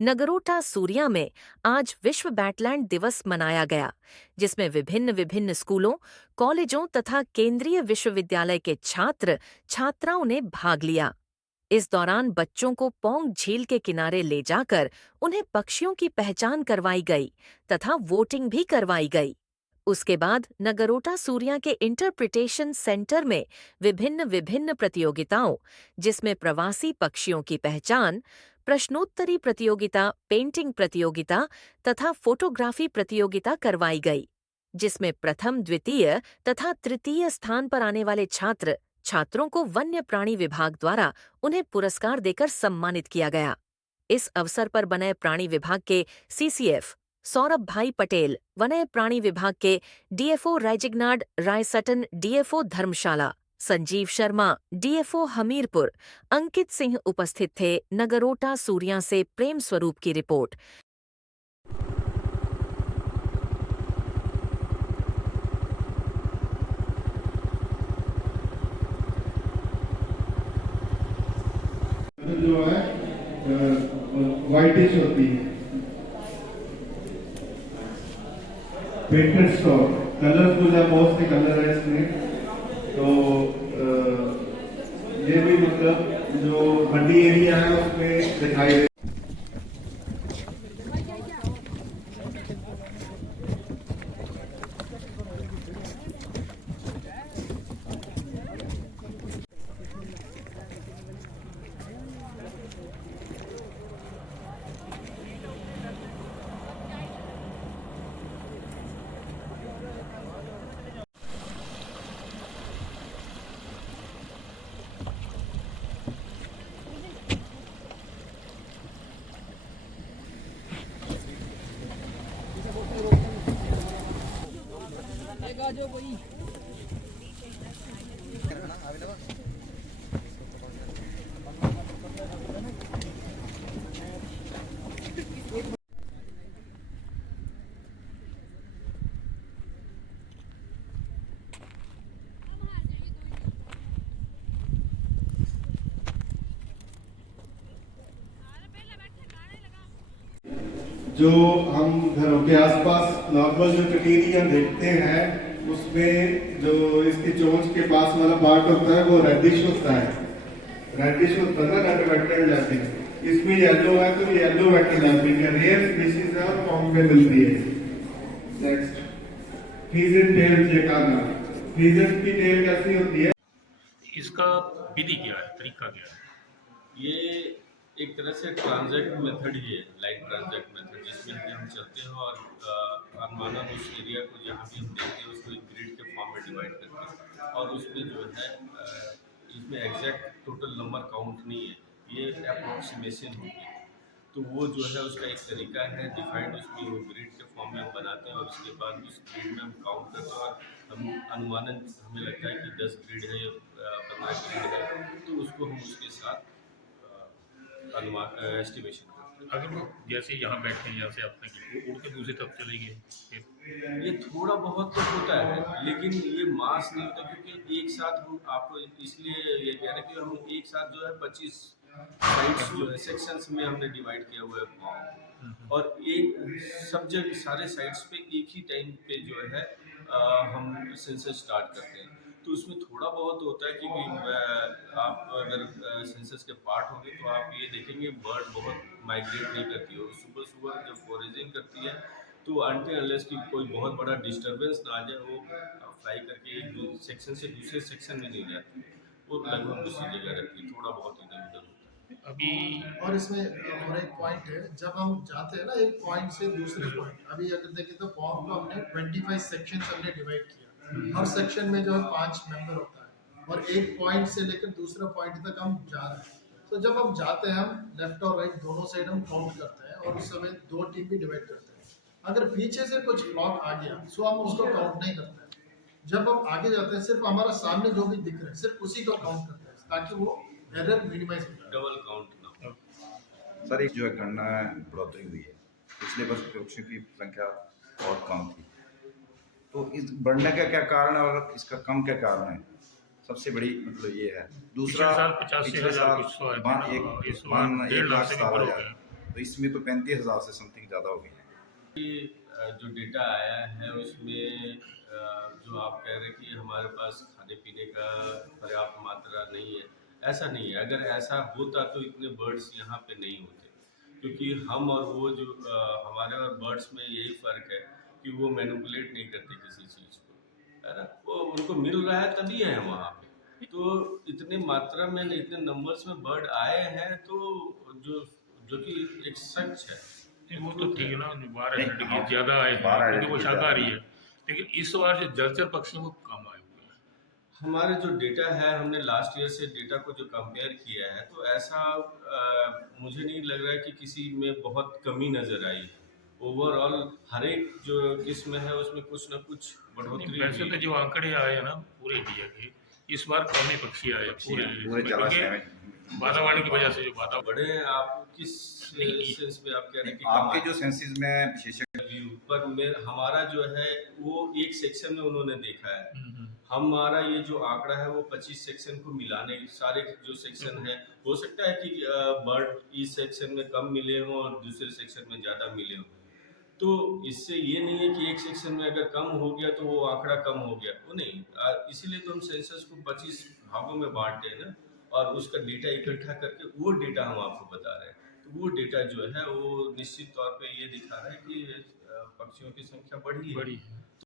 नगरोटा सूरिया में आज विश्व बैटलैंड दिवस मनाया गया, जिसमें विभिन्न विभिन्न स्कूलों, कॉलेजों तथा केंद्रीय विश्वविद्यालय के छात्र छात्राओं ने भाग लिया। इस दौरान बच्चों को पौंग झील के किनारे ले जाकर उन्हें पक्षियों की पहचान करवाई गई तथा वोटिंग भी करवाई गई। उसके बाद नगरोटा सूरिया के इंटरप्रिटेशन सेंटर में विभिन्न विभिन्न प्रतियोगिताओं, जिसमें प्रवासी पक्षियों की पहचान, प्रश्नोत्तरी प्रतियोगिता, पेंटिंग प्रतियोगिता तथा फोटोग्राफी प्रतियोगिता करवाई गई, जिसमें प्रथम, द्वितीय तथा तृतीय स्थान पर आने वाले छात्रों को वन्य प्राणी विभाग द्वारा उन्हें पुरस्कार देकर सम्मानित किया गया। इस अवसर पर वन्य प्राणी विभाग के सीसीएफ सौरभ भाई पटेल, वन्य प्राणी विभाग के डीएफओ रायजिगनाड रायसटन, डीएफओ धर्मशाला संजीव शर्मा, डीएफओ हमीरपुर, अंकित सिंह उपस्थित थे। नगरोटा सूरिया से प्रेम स्वरूप की रिपोर्ट। जो है व्हाइटिश होती है। पेटेंट स्टॉक कलरफुल है, बहुत से कलर है इसमें। तो ये भी मतलब जो बड़ी एरिया है उसमें दिखाई दे। जो हम घरों के आसपास नॉर्मल जो कटेरिया देखते हैं उसमें जो इसके चोंच के पास वाला पार्ट होता है वो रेडिश होता है। रेडिश होता है ना, रेड वेटलैंड जाती है। इसमें येलो है तो येलो वेटलैंड है, रेयर स्पीशीज है और फॉर्म में मिलती है। Next, pheasant tail jacana. Pheasant की टेल कैसी होती है? इसका विधि क्या है, तरीका क्या है? ये एक तरह से ट्रांजैक्ट मेथड ही है, लाइन ट्रांजैक्ट मेथड, जिसमें कि हम चलते हैं और अनुमानन उस एरिया को जहाँ भी हम देखते हैं उसको एक ग्रिड के फॉर्म में डिवाइड करते हैं और उसमें जो है इसमें एग्जैक्ट टोटल नंबर काउंट नहीं है, ये अप्रोक्सीमेशन होती है। तो वो जो है उसका एक तरीका है डिफाइंड, उसमें वो ग्रिड के फॉर्म में हम बनाते हैं और उसके बाद उस ग्रिड में हम काउंट करते हैं और हम अनुमानन हमें लगता है कि 10 ग्रिड है या 15 ग्रिड है, तो उसको हम उसके साथ अनुमान एस्टिमेशन करते हैं। अगर वो जैसे यहाँ बैठे हैं, यहाँ से आपने की वो उड़ के दूसरी तरफ चले गए, फिर ये थोड़ा बहुत तो होता है लेकिन ये मास नहीं होता, क्योंकि एक साथ हम आपको इसलिए ये कह रहे हैं कि हम एक साथ जो है 25 साइट्स जो है सेक्शंस में हमने डिवाइड किया हुआ है फॉर्म, और एक सब जगह सारे साइट्स पे एक ही टाइम पे जो है हम सेंसस स्टार्ट करते हैं। तो उसमें थोड़ा बहुत होता है क्योंकि आप अगर सेंसस के पार्ट होंगे तो आप ये देखेंगे बर्ड बहुत माइग्रेट नहीं करती है, सुबह सुबह जब फॉरेजिंग करती है तो अनटिल अनलेस की कोई बहुत बड़ा डिस्टरबेंस ना आ जाए वो फ्लाई करके एक सेक्शन से दूसरे सेक्शन में नहीं जाती, वो लगभग दूसरी जगह रहती है, थोड़ा बहुत इधर उधर होता है। अभी और इसमें और एक पॉइंट है, जब हम जाते हैं ना एक पॉइंट से दूसरे पॉइंट, अभी अगर देखें तो फॉर्म को हमने 25 सेक्शन हमने डिवाइड किया। हर सेक्शन में जो है 5 मेंबर होता है और एक पॉइंट से लेकर दूसरा पॉइंट तक हम जा रहे हैं। तो जब हम जाते हैं, हम लेफ्ट और राइट दोनों साइड हम काउंट करते हैं और उस समय 2 टीम भी डिवाइड करते हैं। अगर पीछे से कुछ फ्लॉक आ गया सो हम उसको काउंट नहीं करते हैं। जब हम आगे जाते हैं सिर्फ हमारा सामने जो भी दिख रहा है सिर्फ उसी को काउंट करते हैं ताकि वो एरर मिनिमाइज हो जाए। डबल काउंट ना हो। सर, एक जो है गणना बढ़ोतरी हुई है, पिछले वर्ष पक्षियों की संख्या बहुत कम थी, तो इस बढ़ने का क्या कारण है और इसका कम क्या कारण है? सबसे बड़ी मतलब ये है। दूसरा, पिछले साल 85,000 कुछ सौ है, इस बार 1.5 लाख से ऊपर हो गया। तो इसमें तो 35,000 से समथिंग ज़्यादा हो गई है। जो डेटा आया है उसमें जो आप कह रहे हैं कि हमारे पास खाने पीने का पर्याप्त मात्रा नहीं है, ऐसा नहीं है। अगर ऐसा होता तो इतने बर्ड्स यहाँ पे नहीं होते, क्योंकि हम और वो जो हमारे और बर्ड्स में यही फ़र्क है कि वो मैनिपुलेट नहीं करते किसी चीज़ को, है ना। वो उनको मिल रहा है तभी है वहाँ पे। तो इतने मात्रा में इतने नंबर्स में बर्ड आए हैं, तो जो जो कि एक सच है। नहीं, वो तो ठीक है ना, 12 नहीं, की ज्यादा आए हैं 12 क्योंकि वो की शाकाहारी ज़्यादा। है। लेकिन इस बार जो जलचर पक्षी वो कम आए हुए हैं। हमारे जो डेटा है, हमने लास्ट ईयर से डेटा को जो कंपेयर किया है, तो ऐसा मुझे नहीं लग रहा है कि किसी में बहुत कमी नज़र आई है। ओवरऑल हर एक जो किस्म है उसमें कुछ ना कुछ नहीं, बढ़ोतरी वैसे हुई तो है। जो आंकड़े आए हैं ना पूरे इंडिया के, इस बार कम ही पक्षी आए हैं पूरे पूरे इसमें, जला क्योंकि वातावरण की वजह से जो वातावरण बड़े हैं आप किस नहीं, सेंस में आप कह रहे हैं कि आपके कम जो सेंसेस में विशेषज्ञ व्यू पर हमारा जो है वो एक सेक्शन में उन्होंने देखा है। हम्म, हमारा ये जो आंकड़ा है वो 25 सेक्शन को मिलाने सारे जो सेक्शन है, हो सकता है कि बर्ड इस सेक्शन में कम मिले हों और दूसरे सेक्शन में ज़्यादा मिले हों। तो इससे ये नहीं है कि एक सेक्शन में अगर कम हो गया तो वो आंकड़ा कम हो गया, वो नहीं। इसीलिए तो हम सेंसस को 25 भागों में बांटते हैं ना, और उसका डेटा इकट्ठा करके वो डेटा हम आपको बता रहे हैं। तो वो डेटा जो है वो निश्चित तौर पे ये दिखा रहा है कि पक्षियों की संख्या बढ़ी है। बड़ी है।